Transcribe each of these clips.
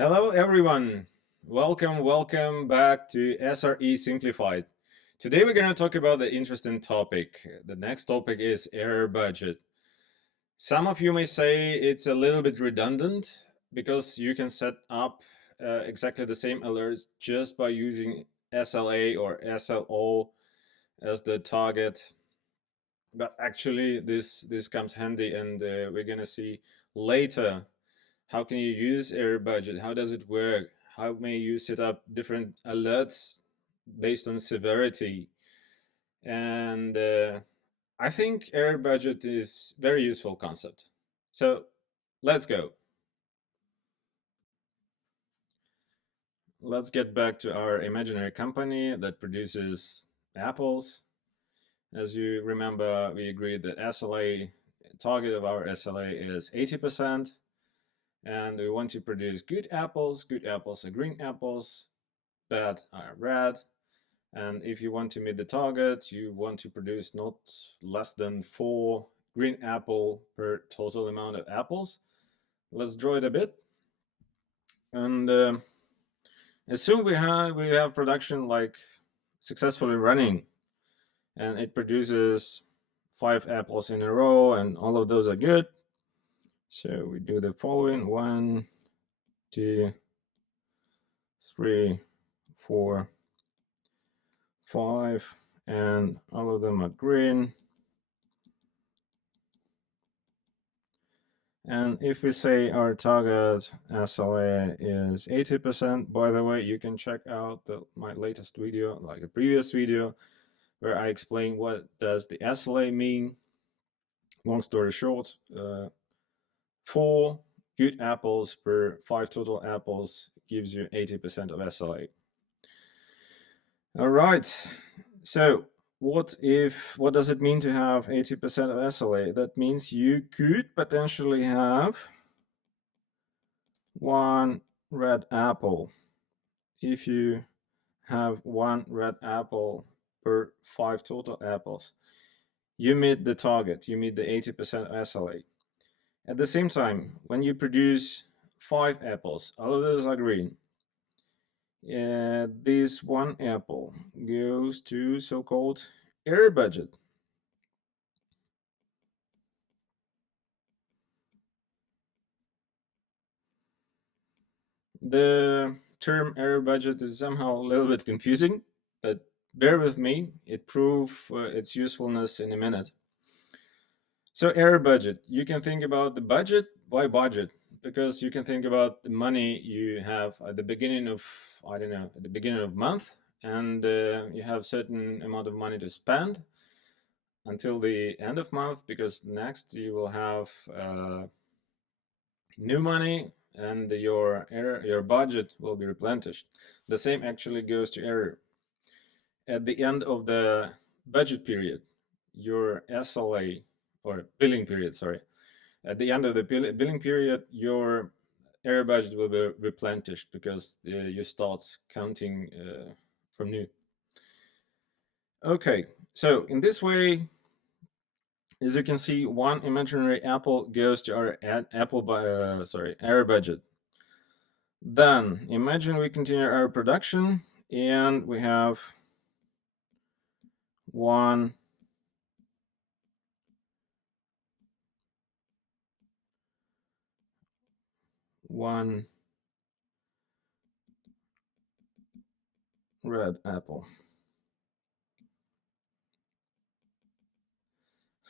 Hello everyone, welcome back to SRE Simplified. Today we're going to talk about the interesting topic. The next topic is error budget. Some of you may say it's a little bit redundant because you can set up exactly the same alerts just by using SLA or SLO as the target. But actually this comes handy, and we're going to see later how can you use error budget, how does it work, how may you set up different alerts based on severity. And I think error budget is very useful concept. So let's go. Let's get back to our imaginary company that produces apples. As you remember, we agreed that SLA target of our SLA is 80%. And we want to produce good apples. Good apples are green apples, bad are red. And if you want to meet the target, you want to produce not less than 4 green apple per total amount of apples. Let's draw it a bit. And assume we have production like successfully running, and it produces 5 apples in a row, and all of those are good. So we do the following: 1, 2, 3, 4, 5, and all of them are green. And if we say our target SLA is 80%, by the way, you can check out my latest video, like a previous video, where I explain what does the SLA mean. Long story short, 4 good apples per 5 total apples gives you 80% of SLA. All right, so what does it mean to have 80% of SLA? That means you could potentially have 1 red apple. If you have 1 red apple per 5 total apples, you meet the target, you meet the 80% SLA. At the same time, when you produce 5 apples, all of those are green, this 1 apple goes to so-called error budget. The term error budget is somehow a little bit confusing, but bear with me, it proves its usefulness in a minute. So error budget, you can think about the budget. Why budget? Because you can think about the money you have at the beginning of, I don't know, at the beginning of month, and you have certain amount of money to spend until the end of month, because next you will have new money and your budget will be replenished. The same actually goes to error. At the end of the budget period, your SLA, or billing period, sorry, at the end of the billing period, your error budget will be replenished because you start counting from new. Okay, so in this way, as you can see, 1 imaginary apple goes to our error budget. Then imagine we continue our production and we have 1 red apple.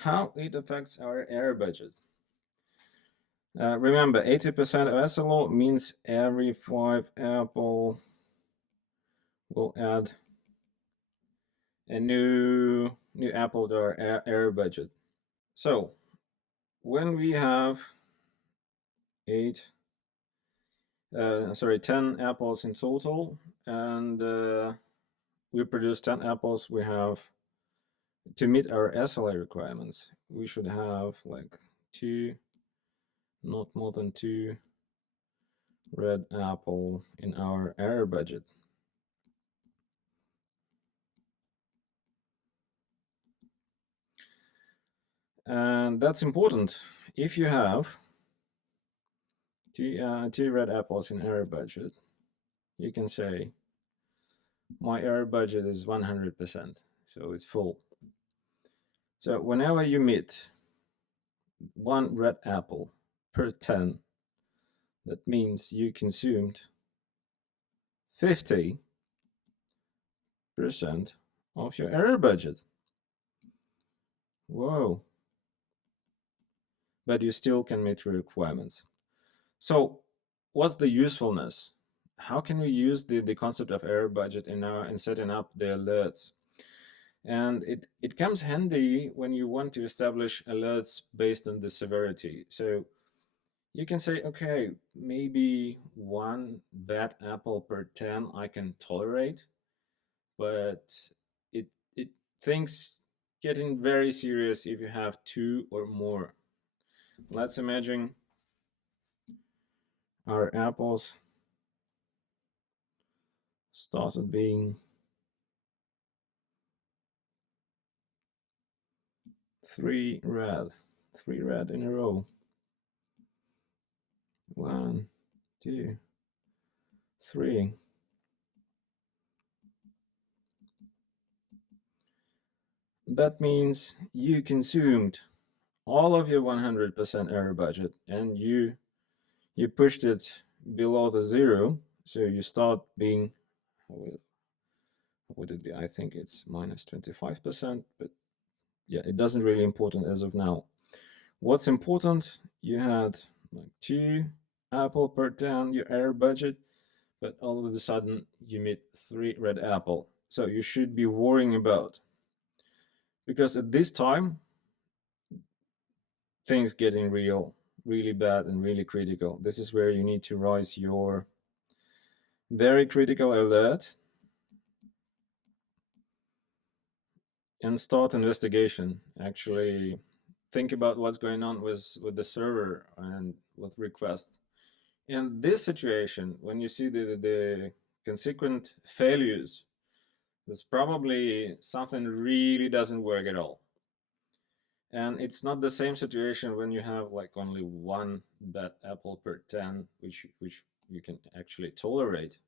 How it affects our error budget? Remember, 80% of SLO means every 5 apple will add a new apple to our error budget. So when we have 10 apples in total, and we produce 10 apples, we have, to meet our SLA requirements, we should have like 2, not more than 2 red apple in our error budget. And that's important. If you have two red apples in error budget, you can say my error budget is 100%, so it's full. So whenever you meet one red apple per 10, that means you consumed 50% of your error budget. Whoa. But you still can meet the requirements. So what's the usefulness? How can we use the concept of error budget in setting up the alerts? And it comes handy when you want to establish alerts based on the severity. So you can say, okay, maybe one bad apple per 10 I can tolerate, but it it things getting very serious if you have two or more. Let's imagine our apples started being 3 red, 3 red in a row. 1, 2, 3. That means you consumed all of your 100% error budget and you pushed it below the zero, so you start being, what would it be? I think it's minus 25%, but yeah, it doesn't really important as of now. What's important, you had like 2 apple per 10 your error budget, but all of a sudden you meet 3 red apple. So you should be worrying about, because at this time things getting really bad and really critical. This is where you need to raise your very critical alert and start investigation. Actually think about what's going on with the server and with requests. In this situation, when you see the consequent failures, there's probably something really doesn't work at all. And it's not the same situation when you have like only one bad apple per 10, which you can actually tolerate.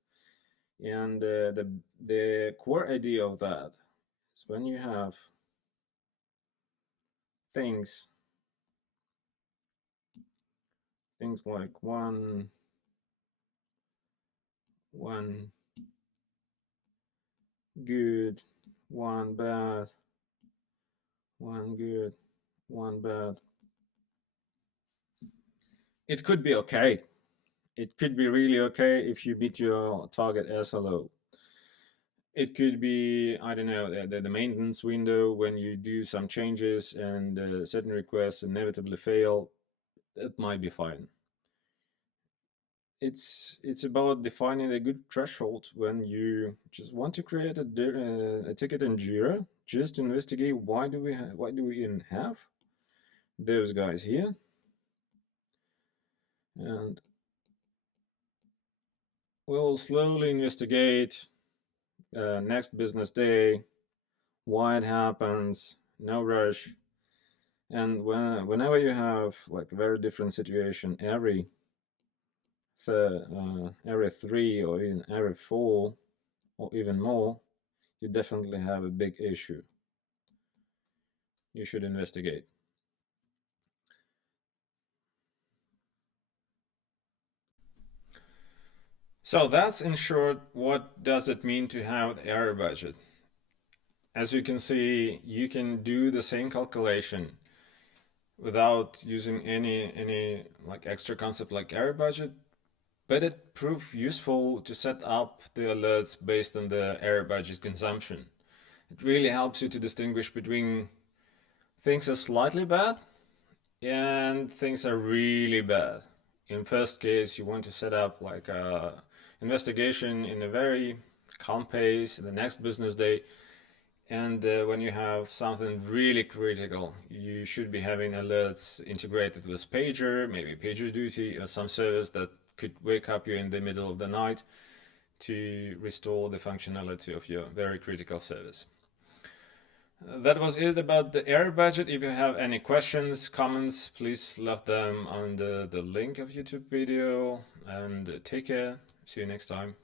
And the core idea of that is when you have things like one good, one bad, one good, one bad. It could be okay. It could be really okay if you beat your target SLO. It could be, I don't know, the maintenance window when you do some changes and certain requests inevitably fail. It might be fine. It's about defining a good threshold when you just want to create a ticket in Jira just to investigate why do we even have those guys here, and we'll slowly investigate next business day why it happens, no rush. And whenever you have like a very different situation every 3 or even every 4 or even more, you definitely have a big issue you should investigate. So that's in short, what does it mean to have the error budget? As you can see, you can do the same calculation without using any like extra concept like error budget, but it proved useful to set up the alerts based on the error budget consumption. It really helps you to distinguish between things are slightly bad and things are really bad. In first case, you want to set up like a investigation in a very calm pace the next business day. And when you have something really critical, you should be having alerts integrated with pager, maybe PagerDuty or some service that could wake up you in the middle of the night to restore the functionality of your very critical service. That was it about the air budget. If you have any questions, comments, please leave them under the link of YouTube video, and take care. See you next time.